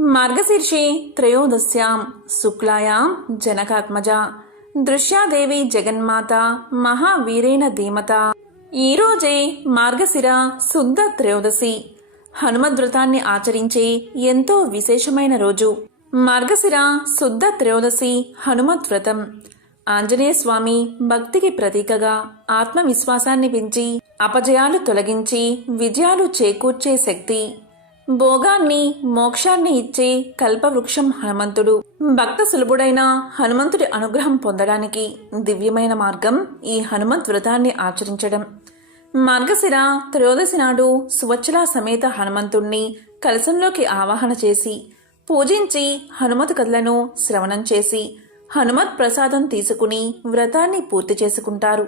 మార్గశీర్షి త్రయోదశ్యాం శుక్లాయాం జనకాత్మజ. దృశ్యాదేవి జగన్మాత మహావీరేణ ధీమత. ఈరోజే మార్గశిర శుద్ధ త్రయోదశి. హనుమద్వ్రతాన్ని ఆచరించే ఎంతో విశేషమైన రోజు. మార్గశిర శుద్ధ త్రయోదశి హనుమద్వ్రతం. ఆంజనేయ స్వామి భక్తికి ప్రతీకగా ఆత్మవిశ్వాసాన్ని పెంచి అపజయాలు తొలగించి విజయాలు చేకూర్చే శక్తి. భోగాన్ని మోక్షాన్ని ఇచ్చే కల్పవృక్షం హనుమంతుడు. భక్త సులభుడైన హనుమంతుడి అనుగ్రహం పొందడానికి దివ్యమైన మార్గం ఈ హనుమంత్ వ్రతాన్ని ఆచరించడం. మార్గశిర త్రయోదశి నాడు సువచ్చల సమేత హనుమంతుణ్ణి కలశంలోకి ఆవాహన చేసి పూజించి హనుమత్ కథలను శ్రవణం చేసి హనుమత్ ప్రసాదం తీసుకుని వ్రతాన్ని పూర్తి చేసుకుంటారు.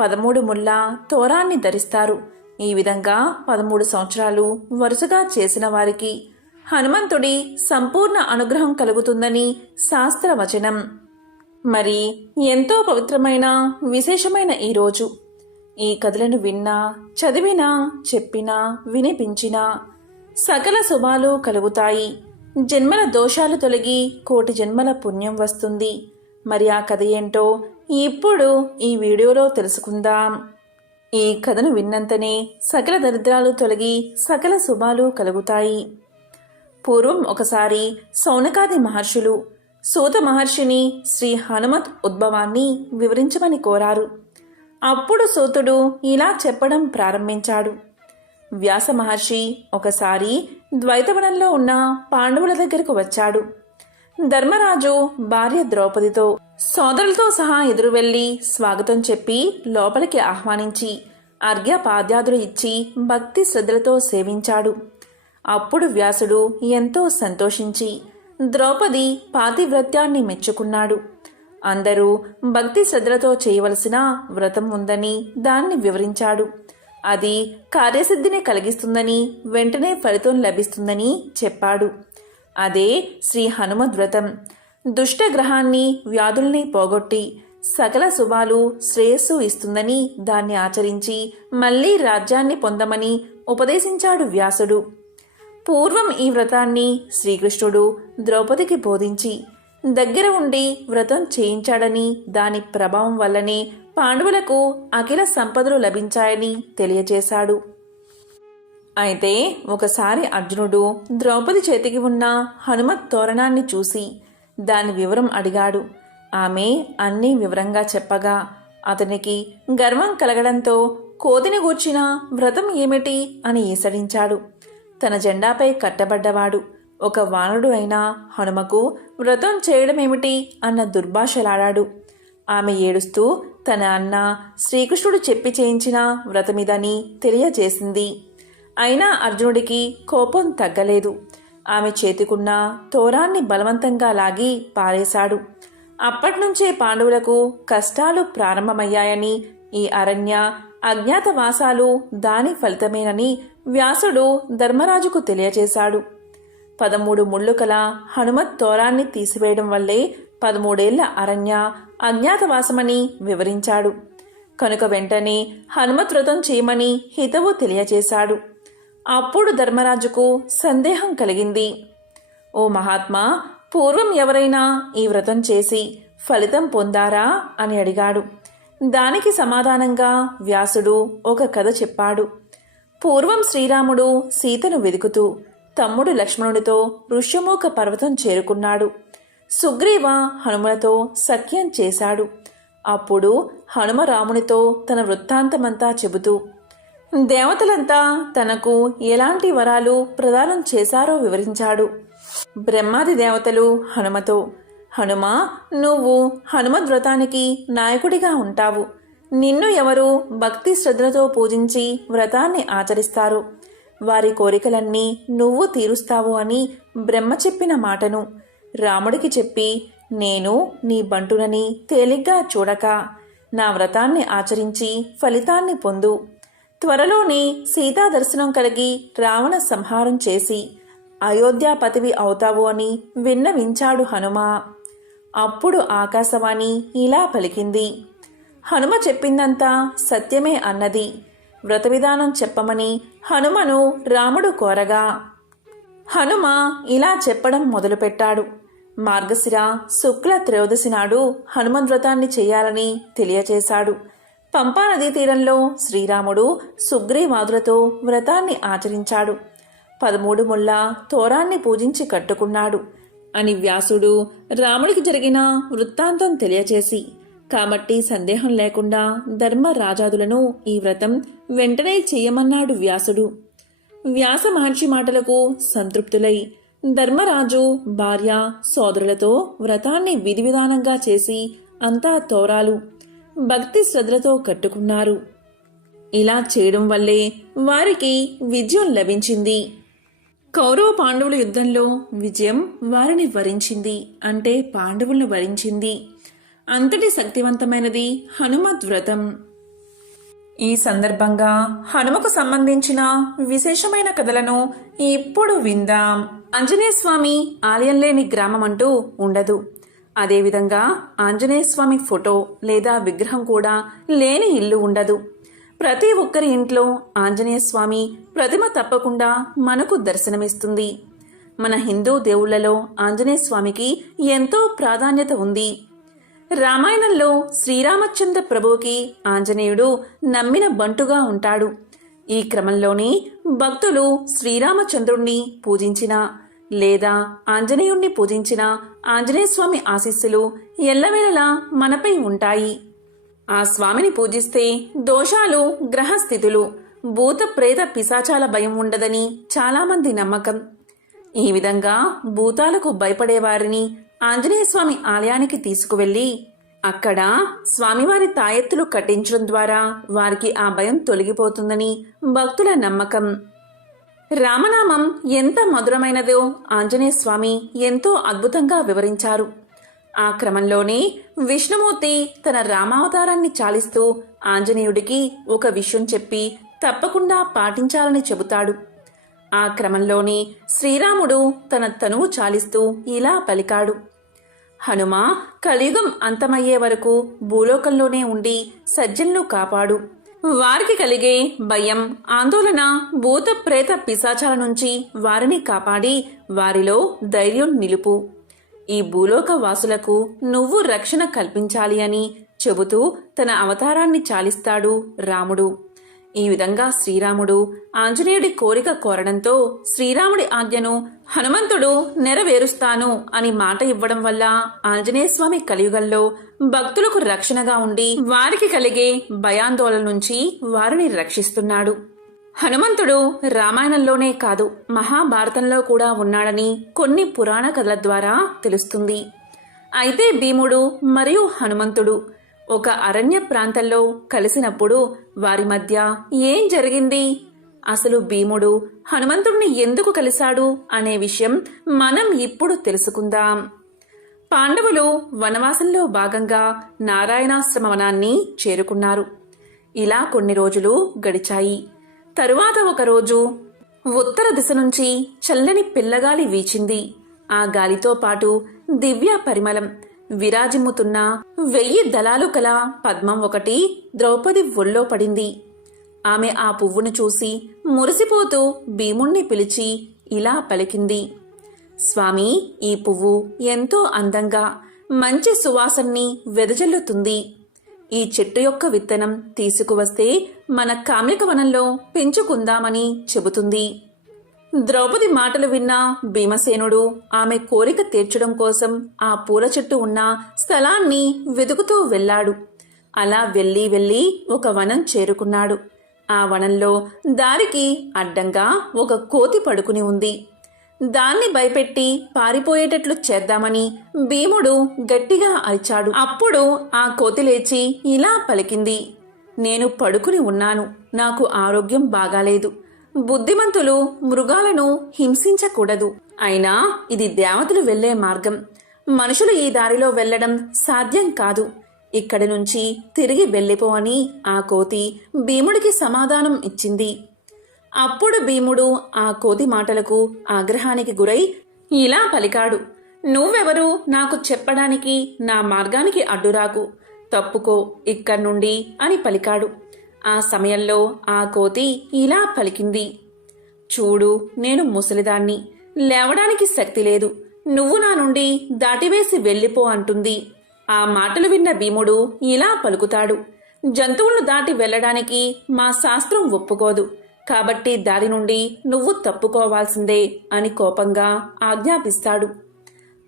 పదమూడు ముళ్ళ తోరాన్ని ధరిస్తారు. ఈ విధంగా పదమూడు సంవత్సరాలు వరుసగా చేసిన వారికి హనుమంతుడి సంపూర్ణ అనుగ్రహం కలుగుతుందని శాస్త్రవచనం. మరి ఎంతో పవిత్రమైన విశేషమైన ఈ రోజు. ఈ కథలను విన్నా చదివినా చెప్పినా వినిపించినా సకల శుభాలు కలుగుతాయి. జన్మల దోషాలు తొలగి కోటి జన్మల పుణ్యం వస్తుంది. మరి ఆ కథ ఏంటో ఇప్పుడు ఈ వీడియోలో తెలుసుకుందాం. ఈ కథను విన్నంతనే సకల దరిద్రాలు తొలగి సకల శుభాలు కలుగుతాయి. పూర్వం ఒకసారి సౌనకాది మహర్షులు సూత మహర్షిని శ్రీ హనుమత్ ఉద్భవాన్ని వివరించమని కోరారు. అప్పుడు సూతుడు ఇలా చెప్పడం ప్రారంభించాడు. వ్యాస మహర్షి ఒకసారి ద్వైతవనంలో ఉన్న పాండవుల దగ్గరకు వచ్చాడు. ధర్మరాజు భార్య ద్రౌపదితో సోదరులతో సహా ఎదురు వెళ్ళి స్వాగతం చెప్పి లోపలికి ఆహ్వానించి అర్ఘ్యపాద్యాదులు ఇచ్చి భక్తి శ్రద్ధలతో సేవించాడు. అప్పుడు వ్యాసుడు ఎంతో సంతోషించి ద్రౌపది పాతివ్రత్యాన్ని మెచ్చుకున్నాడు. అందరూ భక్తి శ్రద్ధలతో చేయవలసిన వ్రతం ఉందని దాన్ని వివరించాడు. అది కార్యసిద్ధిని కలిగిస్తుందని వెంటనే ఫలితం లభిస్తుందని చెప్పాడు. అదే శ్రీ హనుమద్ వ్రతం. దుష్టగ్రహాన్ని వ్యాధుల్ని పోగొట్టి సకల శుభాలు శ్రేయస్సు ఇస్తుందని దాన్ని ఆచరించి మళ్ళీ రాజ్యాన్ని పొందమని ఉపదేశించాడు వ్యాసుడు. పూర్వం ఈ వ్రతాన్ని శ్రీకృష్ణుడు ద్రౌపదికి బోధించి దగ్గర ఉండి వ్రతం చేయించాడని దాని ప్రభావం వల్లనే పాండవులకు అఖిల సంపదలు లభించాయని తెలియచేశాడు. అయితే ఒకసారి అర్జునుడు ద్రౌపది చేతికి ఉన్న హనుమత్ తోరణాన్ని చూసి దాని వివరం అడిగాడు. ఆమె అన్నీ వివరంగా చెప్పగా అతనికి గర్వం కలగడంతో కోతిని గూర్చిన వ్రతం ఏమిటి అని ఈసడించాడు తన జెండాపై కట్టబడ్డవాడు. ఒక వానరుడు అయిన హనుమకు వ్రతం చేయడమేమిటి అన్న దుర్భాషలాడాడు. ఆమె ఏడుస్తూ తన అన్న శ్రీకృష్ణుడు చెప్పి చేయించిన వ్రతమిదని తెలియజేసింది. అయినా అర్జునుడికి కోపం తగ్గలేదు. ఆమె చేతికున్న తోరాన్ని బలవంతంగా లాగి పారేశాడు. అప్పట్నుంచే పాండవులకు కష్టాలు ప్రారంభమయ్యాయని ఈ అరణ్య అజ్ఞాతవాసాలు దాని ఫలితమేనని వ్యాసుడు ధర్మరాజుకు తెలియజేశాడు పదమూడు ముళ్ళు కల హనుమత్ తోరాన్ని తీసివేయడం వల్లే పదమూడేళ్ళ అరణ్య అజ్ఞాతవాసమని వివరించాడు. కనుక వెంటనే హనుమత్ వ్రతం చేయమని హితవు తెలియజేశాడు అప్పుడు ధర్మరాజుకు సందేహం కలిగింది. ఓ మహాత్మా పూర్వం ఎవరైనా ఈ వ్రతం చేసి ఫలితం పొందారా? అని అడిగాడు. దానికి సమాధానంగా వ్యాసుడు ఒక కథ చెప్పాడు. పూర్వం శ్రీరాముడు సీతను వెతుకుతూ తమ్ముడు లక్ష్మణుడితో ఋష్యమూక పర్వతం చేరుకున్నాడు. సుగ్రీవ హనుమలతో సఖ్యం చేశాడు. అప్పుడు హనుమ రామునితో తన వృత్తాంతమంతా చెబుతూ దేవతలంతా తనకు ఎలాంటి వరాలు ప్రదానం చేశారో వివరించాడు. బ్రహ్మాది దేవతలు హనుమతో హనుమ నువ్వు హనుమద్ వ్రతానికి నాయకుడిగా ఉంటావు. నిన్ను ఎవరు భక్తి శ్రద్ధలతో పూజించి వ్రతాన్ని ఆచరిస్తారు. వారి కోరికలన్నీ నువ్వు తీరుస్తావు అని బ్రహ్మ చెప్పిన మాటను. రాముడికి చెప్పి నేను నీ బంటునని తేలిగ్గా చూడక నా వ్రతాన్ని ఆచరించి ఫలితాన్ని పొందు. త్వరలోనే సీతా దర్శనం కలిగి రావణ సంహారం చేసి అయోధ్యాపతివి అవుతావు అని విన్నవించాడు హనుమ. అప్పుడు ఆకాశవాణి ఇలా పలికింది. హనుమ చెప్పిందంతా సత్యమే అన్నది. వ్రత విధానం చెప్పమని హనుమను రాముడు కోరగా హనుమ ఇలా చెప్పడం మొదలుపెట్టాడు. మార్గశిర శుక్ల త్రయోదశి నాడు హనుమన్ వ్రతాన్ని చేయాలని తెలియచేశాడు. పంపా నదీ తీరంలో శ్రీరాముడు సుగ్రీవాదులతో వ్రతాన్ని ఆచరించాడు. పదమూడు ముళ్ళ తోరాన్ని పూజించి కట్టుకున్నాడు. అని వ్యాసుడు రాముడికి జరిగిన వృత్తాంతం తెలియచేసి కాబట్టి సందేహం లేకుండా ధర్మరాజాదులను ఈ వ్రతం వెంటనే చేయమన్నాడు వ్యాసుడు. వ్యాస మహర్షి మాటలకు సంతృప్తులై ధర్మరాజు భార్య సోదరులతో వ్రతాన్ని విధి విధానంగా చేసి అంతా తోరాలు. భక్తి శ్రద్ధలతో కట్టుకున్నారు. ఇలా చేయడం వల్లే వారికి విజయం లభించింది. కౌరవ పాండవుల యుద్ధంలో విజయం వారిని వరించింది అంటే పాండవులను వరించింది. అంతటి శక్తివంతమైనది హనుమత్ వ్రతం. ఈ సందర్భంగా హనుమకు సంబంధించిన విశేషమైన కథలను ఇప్పుడు విందాం. ఆంజనేయ స్వామి ఆలయం లేని గ్రామం అంటూ ఉండదు. అదేవిధంగా ఆంజనేయస్వామి ఫోటో లేదా విగ్రహం కూడా లేని ఇల్లు ఉండదు. ప్రతి ఒక్కరి ఇంట్లో ఆంజనేయస్వామి ప్రతిమ తప్పకుండా మనకు దర్శనమిస్తుంది. మన హిందూ దేవుళ్ళలో ఆంజనేయస్వామికి ఎంతో ప్రాధాన్యత ఉంది. రామాయణంలో శ్రీరామచంద్ర ప్రభువుకి ఆంజనేయుడు నమ్మిన బంటుగా ఉంటాడు. ఈ క్రమంలోనే భక్తులు శ్రీరామచంద్రుణ్ణి పూజించిన లేదా ఆంజనేయుణ్ణి పూజించిన ఆంజనేయస్వామి ఆశీస్సులు ఎల్లవేళలా మనపై ఉంటాయి. ఆ స్వామిని పూజిస్తే దోషాలు గ్రహస్థితులు భూత ప్రేత పిశాచాల భయం ఉండదని చాలామంది నమ్మకం. ఈ విధంగా భూతాలకు భయపడేవారిని ఆంజనేయస్వామి ఆలయానికి తీసుకువెళ్ళి అక్కడ స్వామివారి తాయెత్తులు కట్టించడం ద్వారా వారికి ఆ భయం తొలగిపోతుందని భక్తుల నమ్మకం. రామనామం ఎంత మధురమైనదో ఆంజనేయ స్వామి ఎంతో అద్భుతంగా వివరించారు. ఆ క్రమంలోనే విష్ణుమూర్తి తన రామావతారాన్ని చాలిస్తూ ఆంజనేయుడికి ఒక విషయం చెప్పి తప్పకుండా పాటించాలని చెబుతాడు. ఆ క్రమంలోనే శ్రీరాముడు తన తనువు చాలిస్తూ ఇలా పలికాడు. హనుమ కలియుగం అంతమయ్యే వరకు భూలోకంలోనే ఉండి సజ్జన్లు కాపాడు. వారికి కలిగే భయం ఆందోళన భూత ప్రేత పిశాచాల నుంచి వారిని కాపాడి వారిలో ధైర్యం నిలుపు. ఈ భూలోక వాసులకు నువ్వు రక్షణ కల్పించాలి అని చెబుతూ తన అవతారాన్ని చాలిస్తాడు రాముడు. ఈ విధంగా శ్రీరాముడు ఆంజనేయుడి కోరిక కోరడంతో శ్రీరాముడి ఆజ్ఞను హనుమంతుడు నెరవేరుస్తాను అని మాట ఇవ్వడం వల్ల ఆంజనేయస్వామి కలియుగంలో భక్తులకు రక్షణగా ఉండి వారికి కలిగే భయాందోళన నుంచి వారిని రక్షిస్తున్నాడు. హనుమంతుడు రామాయణంలోనే కాదు మహాభారతంలో కూడా ఉన్నాడని కొన్ని పురాణ కథల ద్వారా తెలుస్తుంది. అయితే భీముడు మరియు హనుమంతుడు ఒక అరణ్య ప్రాంతంలో కలిసినప్పుడు వారి మధ్య ఏం జరిగింది? అసలు భీముడు హనుమంతుడిని ఎందుకు కలిశాడు అనే విషయం మనం ఇప్పుడు తెలుసుకుందాం. పాండవులు వనవాసంలో భాగంగా నారాయణాశ్రమ వనాన్ని చేరుకున్నారు. ఇలా కొన్ని రోజులు గడిచాయి. తరువాత ఒకరోజు ఉత్తర దిశ నుంచి చల్లని పిల్లగాలి వీచింది. ఆ గాలితో పాటు దివ్య పరిమళం విరాజిమ్ముతున్న వెయ్యి దళాలు కల పద్మం ఒకటి ద్రౌపది ఒళ్ళో పడింది. ఆమె ఆ పువ్వును చూసి మురిసిపోతూ భీముణ్ణి పిలిచి ఇలా పలికింది. స్వామి ఈ పువ్వు ఎంతో అందంగా మంచి సువాసన్ని వెదజల్లుతుంది. ఈ చెట్టు యొక్క విత్తనం తీసుకువస్తే మన కామిక వనంలో పెంచుకుందామని చెబుతుంది. ద్రౌపది మాటలు విన్న భీమసేనుడు ఆమె కోరిక తీర్చడం కోసం ఆ పూల చెట్టు ఉన్న స్థలాన్ని వెతుకుతూ వెళ్ళాడు. అలా వెళ్ళి వెళ్ళి ఒక వనం చేరుకున్నాడు. ఆ వనంలో దారికి అడ్డంగా ఒక కోతి పడుకుని ఉంది. దాన్ని భయపెట్టి పారిపోయేటట్లు చేద్దామని భీముడు గట్టిగా అరిచాడు. అప్పుడు ఆ కోతి లేచి ఇలా పలికింది నేను పడుకుని ఉన్నాను. నాకు ఆరోగ్యం బాగాలేదు. బుద్ధిమంతులు మృగాలను హింసించకూడదు. అయినా ఇది దేవతలు వెళ్ళే మార్గం. మనుషులు ఈ దారిలో వెళ్ళడం సాధ్యం కాదు. ఇక్కడి నుంచి తిరిగి వెళ్ళిపో అని ఆ కోతి భీముడికి సమాధానం ఇచ్చింది. అప్పుడు భీముడు ఆ కోతి మాటలకు ఆగ్రహానికి గురై ఇలా పలికాడు. నువ్వెవరు? నాకు చెప్పడానికి నా మార్గానికి అడ్డురాకు. తప్పుకో ఇక్కడి నుండి అని పలికాడు. ఆ సమయంలో ఆ కోతి ఇలా పలికింది. చూడు నేను ముసలిదాన్ని. లేవడానికి శక్తి లేదు. నువ్వు నా నుండి దాటివేసి వెళ్ళిపో అంటుంది. ఆ మాటలు విన్న భీముడు ఇలా పలుకుతాడు. జంతువులను దాటి వెళ్ళడానికి మా శాస్త్రం ఒప్పుకోదు. కాబట్టి దారి నుండి నువ్వు తప్పుకోవాల్సిందే అని కోపంగా ఆజ్ఞాపిస్తాడు.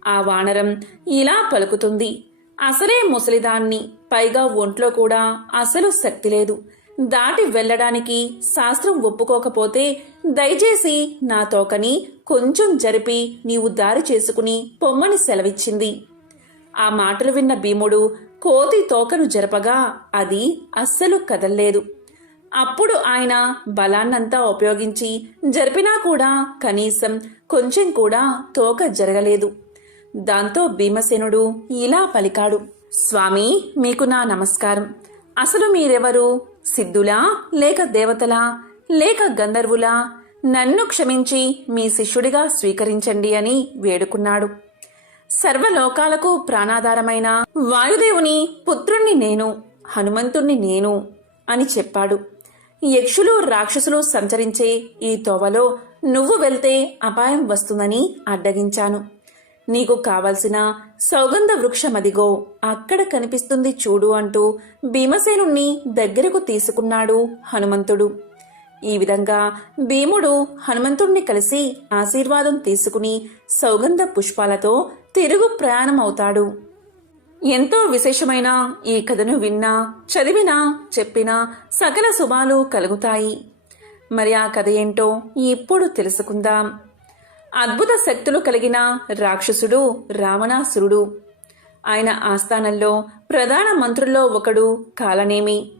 ఆ వానరం ఇలా పలుకుతుంది. అసలే ముసలిదాన్ని. పైగా ఒంట్లో కూడా అసలు శక్తి లేదు. దాటి వెళ్ళడానికి శాస్త్రం ఒప్పుకోకపోతే దయచేసి నా తోకని కొంచెం జరిపి నీవు దారి చేసుకుని పొమ్మని సెలవిచ్చింది. ఆ మాటలు విన్న భీముడు కోతి తోకను జరపగా అది అస్సలు కదల్లేదు. అప్పుడు ఆయన బలాన్నంతా ఉపయోగించి జరిపినా కూడా కనీసం కొంచెం కూడా తోక జరగలేదు. దాంతో భీమసేనుడు ఇలా పలికాడు. స్వామి మీకు నా నమస్కారం. అసలు మీరెవరు? సిద్ధులా? లేక దేవతలా? లేక గంధర్వులా? నన్ను క్షమించి మీ శిష్యుడిగా స్వీకరించండి అని వేడుకున్నాడు. సర్వలోకాలకు ప్రాణాధారమైన వాయుదేవుని పుత్రుణ్ణి నేను హనుమంతుణ్ణి నేను అని చెప్పాడు. యక్షులు రాక్షసులు సంచరించే ఈ తోవలో నువ్వు వెళ్తే అపాయం వస్తుందని అడ్డగించాను. నీకు కావలసిన సౌగంధ వృక్షమదిగో అక్కడ కనిపిస్తుంది చూడు అంటూ భీమసేనుణ్ణి దగ్గరకు తీసుకున్నాడు హనుమంతుడు. ఈ విధంగా భీముడు హనుమంతుణ్ణి కలిసి ఆశీర్వాదం తీసుకుని సౌగంధ పుష్పాలతో తిరుగు ప్రయాణం అవుతాడు ఎంతో విశేషమైన ఈ కథను విన్నా చదివినా చెప్పినా సకల శుభాలు కలుగుతాయి. మరి ఆ కథ ఏంటో ఇప్పుడు తెలుసుకుందాం. అద్భుత శక్తులు కలిగిన రాక్షసుడు రావణాసురుడు. ఆయన ఆస్థానంలో ప్రధాన మంత్రుల్లో ఒకడు కాలనేమి.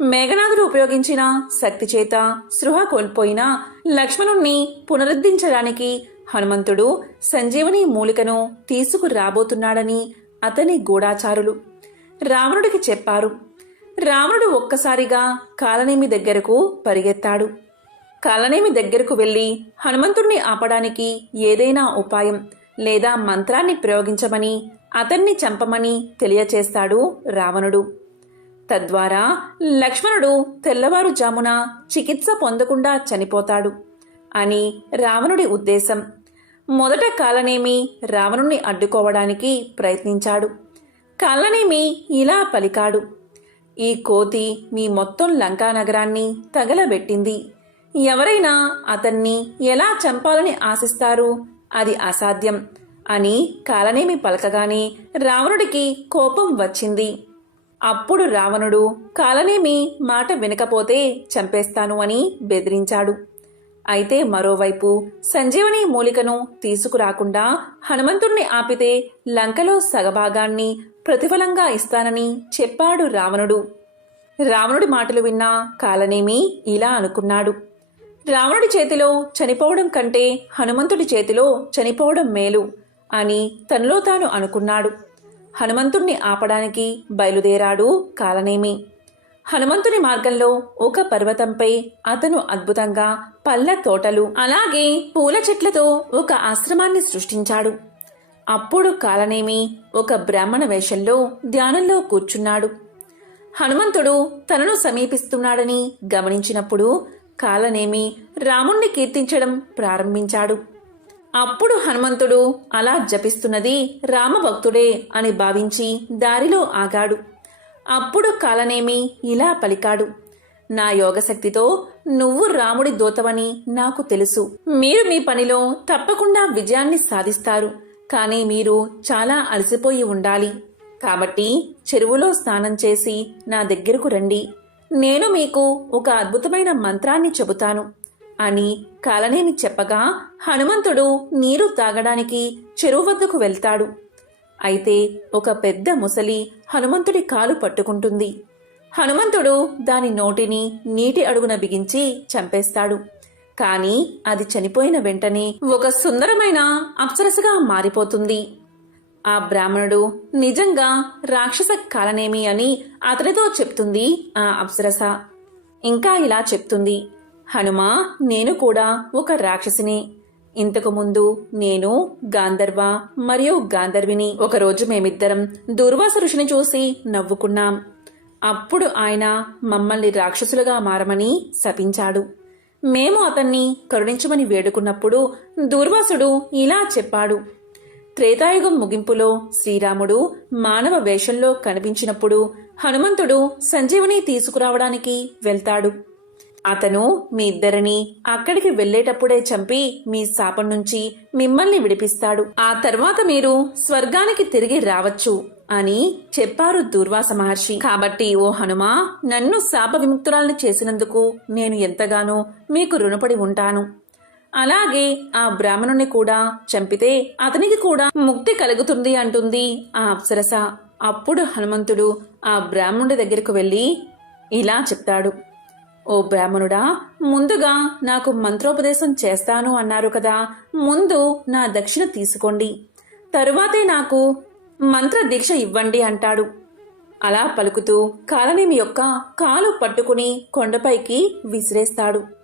మేఘనాథుడు ఉపయోగించిన శక్తి చేత సృహ కోల్పోయిన లక్ష్మణుణ్ణి పునరుద్ధరించడానికి హనుమంతుడు సంజీవని మూలికను తీసుకురాబోతున్నాడని అతని గూఢాచారులు రావణుడికి చెప్పారు. రావణుడు ఒక్కసారిగా కాలనేమి దగ్గరకు పరిగెత్తాడు. కాలనేమి దగ్గరకు వెళ్ళి హనుమంతుణ్ణి ఆపడానికి ఏదైనా ఉపాయం లేదా మంత్రాన్ని ప్రయోగించమని అతన్ని చంపమని తెలియచేస్తాడు రావణుడు. తద్వారా లక్ష్మణుడు తెల్లవారుజామున చికిత్స పొందకుండా చనిపోతాడు అని రావణుడి ఉద్దేశం. మొదట కాలనేమి రావణుణ్ణి అడ్డుకోవడానికి ప్రయత్నించాడు. కాలనేమి ఇలా పలికాడు. ఈ కోతి మీ మొత్తం లంకా నగరాన్ని తగలబెట్టింది. ఎవరైనా అతన్ని ఎలా చంపాలని ఆశిస్తారు? అది అసాధ్యం. అని కాలనేమి పలకగానే రావణుడికి కోపం వచ్చింది. అప్పుడు రావణుడు కాలనేమి మాట వినకపోతే చంపేస్తాను అని బెదిరించాడు. అయితే మరోవైపు సంజీవని మూలికను తీసుకురాకుండా హనుమంతుణ్ణి ఆపితే లంకలో సగభాగాన్ని ప్రతిఫలంగా ఇస్తానని చెప్పాడు రావణుడు. రావణుడి మాటలు విన్నా కాలనేమి ఇలా అనుకున్నాడు. రావణుడి చేతిలో చనిపోవడం కంటే హనుమంతుడి చేతిలో చనిపోవడం మేలు అని తనలో తాను అనుకున్నాడు. హనుమంతుణ్ణి ఆపడానికి బయలుదేరాడు కాలనేమి. హనుమంతుని మార్గంలో ఒక పర్వతంపై అతను అద్భుతంగా పళ్ళ తోటలు అలాగే పూల చెట్లతో ఒక ఆశ్రమాన్ని సృష్టించాడు. అప్పుడు కాలనేమి ఒక బ్రాహ్మణ వేషంలో ధ్యానంలో కూర్చున్నాడు. హనుమంతుడు తనను సమీపిస్తున్నాడని గమనించినప్పుడు కాలనేమి రాముణ్ణి కీర్తించడం ప్రారంభించాడు. అప్పుడు హనుమంతుడు అలా జపిస్తున్నది రామభక్తుడే అని భావించి దారిలో ఆగాడు. అప్పుడు కాలనేమి ఇలా పలికాడు. నా యోగశక్తితో నువ్వు రాముడి దూతవని నాకు తెలుసు. మీరు మీ పనిలో తప్పకుండా విజయాన్ని సాధిస్తారు. కానీ మీరు చాలా అలసిపోయి ఉండాలి. కాబట్టి చెరువులో స్నానం చేసి నా దగ్గరకు రండి. నేను మీకు ఒక అద్భుతమైన మంత్రాన్ని చెబుతాను. అని కాలనేమి చెప్పగా హనుమంతుడు నీరు తాగడానికి చెరువు వద్దకు వెళ్తాడు. అయితే ఒక పెద్ద ముసలి హనుమంతుడి కాలు పట్టుకుంటుంది. హనుమంతుడు దాని నోటిని నీటి అడుగున బిగించి చంపేస్తాడు. కాని అది చనిపోయిన వెంటనే ఒక సుందరమైన అప్సరసగా మారిపోతుంది. ఆ బ్రాహ్మణుడు నిజంగా రాక్షస కాలనేమి అని అతనితో చెప్తుంది ఆ అప్సరస. ఇంకా ఇలా చెప్తుంది హనుమా నేను కూడా ఒక రాక్షసిని. ఇంతకు ముందు నేను గాంధర్వ మరియు గాంధర్విని ఒకరోజు మేమిద్దరం దుర్వాస ఋషిని చూసి నవ్వుకున్నాం. అప్పుడు ఆయన మమ్మల్ని రాక్షసులుగా మారమని శపించాడు. మేము అతన్ని కరుణించమని వేడుకున్నప్పుడు దుర్వాసుడు ఇలా చెప్పాడు త్రేతాయుగం ముగింపులో శ్రీరాముడు మానవ వేషంలో కనిపించినప్పుడు హనుమంతుడు సంజీవని తీసుకురావడానికి వెళ్తాడు. అతను మీ ఇద్దరిని అక్కడికి వెళ్ళేటప్పుడే చంపి మీ శాపం నుంచి మిమ్మల్ని విడిపిస్తాడు. ఆ తర్వాత మీరు స్వర్గానికి తిరిగి రావచ్చు అని చెప్పారు దూర్వాస మహర్షి. కాబట్టి ఓ హనుమా నన్ను శాప విముక్తురాల్ని చేసినందుకు నేను ఎంతగానో మీకు రుణపడి ఉంటాను. అలాగే ఆ బ్రాహ్మణుని కూడా చంపితే అతనికి కూడా ముక్తి కలుగుతుంది అంటుంది ఆ అప్సరస. అప్పుడు హనుమంతుడు ఆ బ్రాహ్మణుడి దగ్గరకు వెళ్ళి ఇలా చెప్తాడు. ఓ బ్రాహ్మణుడా ముందుగా నాకు మంత్రోపదేశం చేస్తాను అన్నారు కదా ముందు నా దక్షిణ తీసుకోండి. తరువాతే నాకు మంత్ర దీక్ష ఇవ్వండి అంటాడు. అలా పలుకుతూ కాలనేమి యొక్క కాలు పట్టుకుని కొండపైకి విసిరేస్తాడు.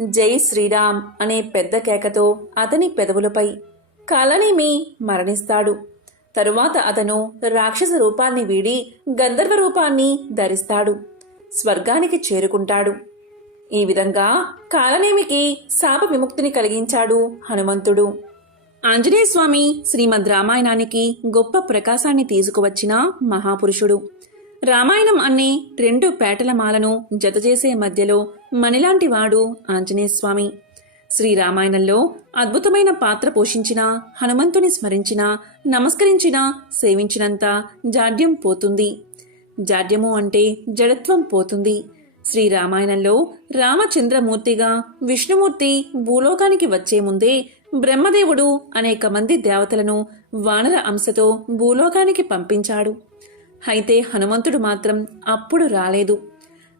జై శ్రీరామ్ అనే పెద్ద కేకతో అతని పెదవులపై కాలనేమి మరణిస్తాడు. తరువాత అతను రాక్షస రూపాన్ని వీడి గంధర్వ రూపాన్ని ధరిస్తాడు. స్వర్గానికి చేరుకుంటాడు. ఈ విధంగా కాలనేమికి శాప విముక్తిని కలిగించాడు హనుమంతుడు. ఆంజనేయస్వామి శ్రీమద్ రామాయణానికి గొప్ప ప్రకాశాన్ని తీసుకువచ్చిన మహాపురుషుడు. రామాయణం అనే రెండు పేటల మాలను జతచేసే మధ్యలో మణిలాంటి వాడు ఆంజనేయస్వామి. శ్రీరామాయణంలో అద్భుతమైన పాత్ర పోషించిన హనుమంతుని స్మరించిన నమస్కరించిన సేవించినంత జాడ్యం పోతుంది. జాడ్యము అంటే జడత్వం పోతుంది. శ్రీరామాయణంలో రామచంద్రమూర్తిగా విష్ణుమూర్తి భూలోకానికి వచ్చే ముందే బ్రహ్మదేవుడు అనేక మంది దేవతలను వానర అంశతో భూలోకానికి పంపించాడు. అయితే హనుమంతుడు మాత్రం అప్పుడు రాలేదు.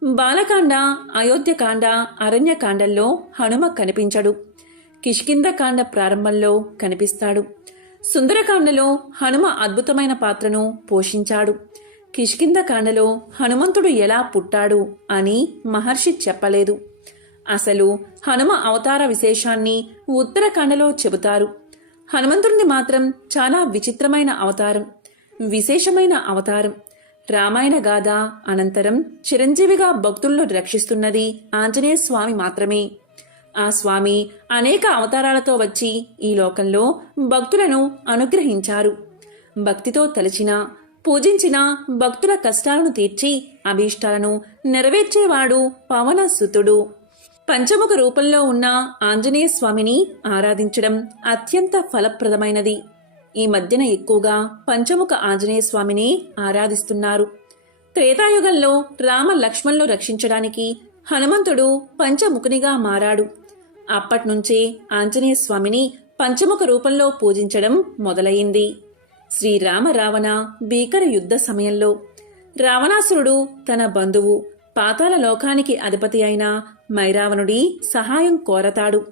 బాలకాండ అయోధ్యకాండ అరణ్యకాండల్లో హనుమ కనిపించడు. కిష్కిందకాండ ప్రారంభంలో కనిపిస్తాడు. సుందరకాండలో హనుమ అద్భుతమైన పాత్రను పోషించాడు. కిష్కిందకాండలో హనుమంతుడు ఎలా పుట్టాడు అని మహర్షి చెప్పలేదు. అసలు హనుమ అవతార విశేషాన్ని ఉత్తరకాండలో చెబుతారు. హనుమంతుడిని మాత్రం చాలా విచిత్రమైన అవతారం విశేషమైన అవతారం. రామాయణ గాథ అనంతరం చిరంజీవిగా భక్తులను రక్షిస్తున్నది ఆంజనేయ స్వామి మాత్రమే. ఆ స్వామి అనేక అవతారాలతో వచ్చి ఈ లోకంలో భక్తులను అనుగ్రహించారు. భక్తితో తలచిన పూజించిన భక్తుల కష్టాలను తీర్చి అభీష్టాలను నెరవేర్చేవాడు పవన సుతుడు పంచముఖ రూపంలో ఉన్న ఆంజనేయ స్వామిని ఆరాధించడం అత్యంత ఫలప్రదమైనది. ఈ మధ్యన ఎక్కువగా పంచముఖ ఆంజనేయ స్వామిని ఆరాధిస్తున్నారు. త్రేతాయుగంలో రామ లక్ష్మణ్లు రక్షించడానికి హనుమంతుడు పంచముఖునిగా మారాడు. అప్పట్నుంచే ఆంజనేయ స్వామిని పంచముఖ రూపంలో పూజించడం మొదలయింది శ్రీరామ రావణ భీకర యుద్ధ సమయంలో రావణాసురుడు తన బంధువు పాతాల లోకానికి అధిపతి అయిన మైరావణుడి సహాయం కోరతాడు.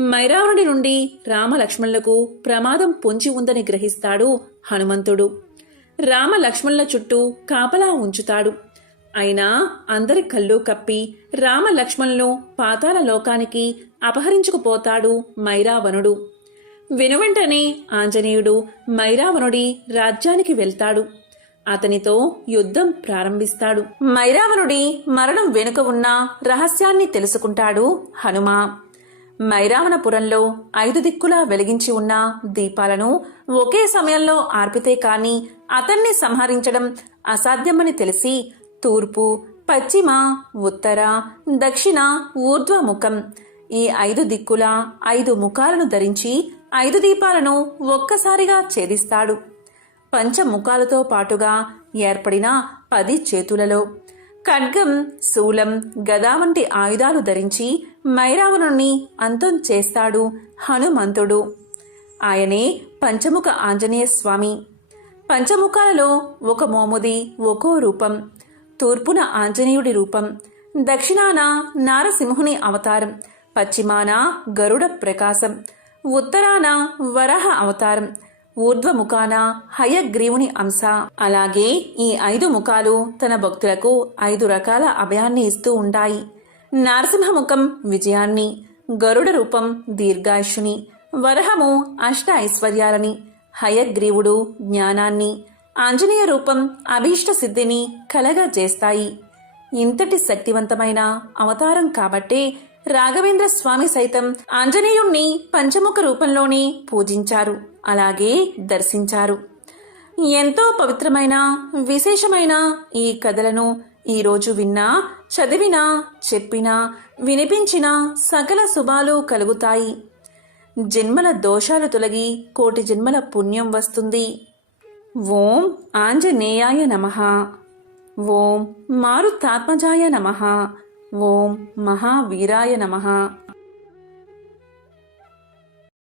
మైరావణుడి నుండి రామలక్ష్మణులకు ప్రమాదం పొంచి ఉందని గ్రహిస్తాడు హనుమంతుడు. రామలక్ష్మణుల చుట్టూ కాపలా ఉంచుతాడు. అయినా అందరి కళ్ళు కప్పి రామలక్ష్మణులు పాతాల లోకానికి అపహరించుకుపోతాడు మైరావణుడు. వెనువెంటనే ఆంజనేయుడు మైరావణుడి రాజ్యానికి వెళ్తాడు. అతనితో యుద్ధం ప్రారంభిస్తాడు. మైరావణుడి మరణం వెనుక ఉన్న రహస్యాన్ని తెలుసుకుంటాడు హనుమ. మైరావణపురంలో ఐదు దిక్కులా వెలిగించి ఉన్న దీపాలను ఒకే సమయంలో ఆర్పితే కాని అతన్ని సంహరించడం అసాధ్యమని తెలిసి తూర్పు పశ్చిమ ఉత్తర దక్షిణ ఊర్ధ్వముఖం ఈ ఐదు దిక్కుల ఐదు ముఖాలను ధరించి ఐదు దీపాలను ఒక్కసారిగా ఛేదిస్తాడు. పంచముఖాలతో పాటుగా ఏర్పడిన పది చేతులలో ఖడ్గం శూలం గదా వంటి ఆయుధాలు ధరించి మైరావణుణ్ణి అంతం చేస్తాడు హనుమంతుడు. ఆయనే పంచముఖ ఆంజనేయ స్వామి. పంచముఖాలలో ఒక మోముది ఒక్కో రూపం. తూర్పున ఆంజనేయుడి రూపం. దక్షిణాన నారసింహుని అవతారం. పశ్చిమాన గరుడ ప్రకాశం. ఉత్తరాన వరహ అవతారం. ఊర్ధ్వముఖాన హయగ్రీవుని అంశ. అలాగే ఈ ఐదు ముఖాలు తన భక్తులకు ఐదు రకాల అభయాన్ని ఇస్తూ ఉంటాయి. నరసింహముఖం విజయాన్ని గరుడ రూపం దీర్ఘాయుషుని వరహము అష్ట ఐశ్వర్యాలని హయగ్రీవుడు జ్ఞానాన్ని ఆంజనేయ రూపం అభీష్ట సిద్ధిని కలగా చేస్తాయి. ఇంతటి శక్తివంతమైన అవతారం కాబట్టే రాఘవేంద్ర స్వామి సైతం ఆంజనేయుణ్ణి పంచముఖ రూపంలోనే పూజించారు అలాగే దర్శించారు. ఎంతో పవిత్రమైన విశేషమైన ఈ కథలను ఈరోజు విన్నా చదివినా చెప్పినా వినిపించినా సకల శుభాలు కలుగుతాయి. జన్మల దోషాలు తొలగి కోటి జన్మల పుణ్యం వస్తుంది. ఓం ఆంజనేయాయ నమ. ఓం మారుతాత్మజాయ నమ. ఓం మహావీరాయ నమ.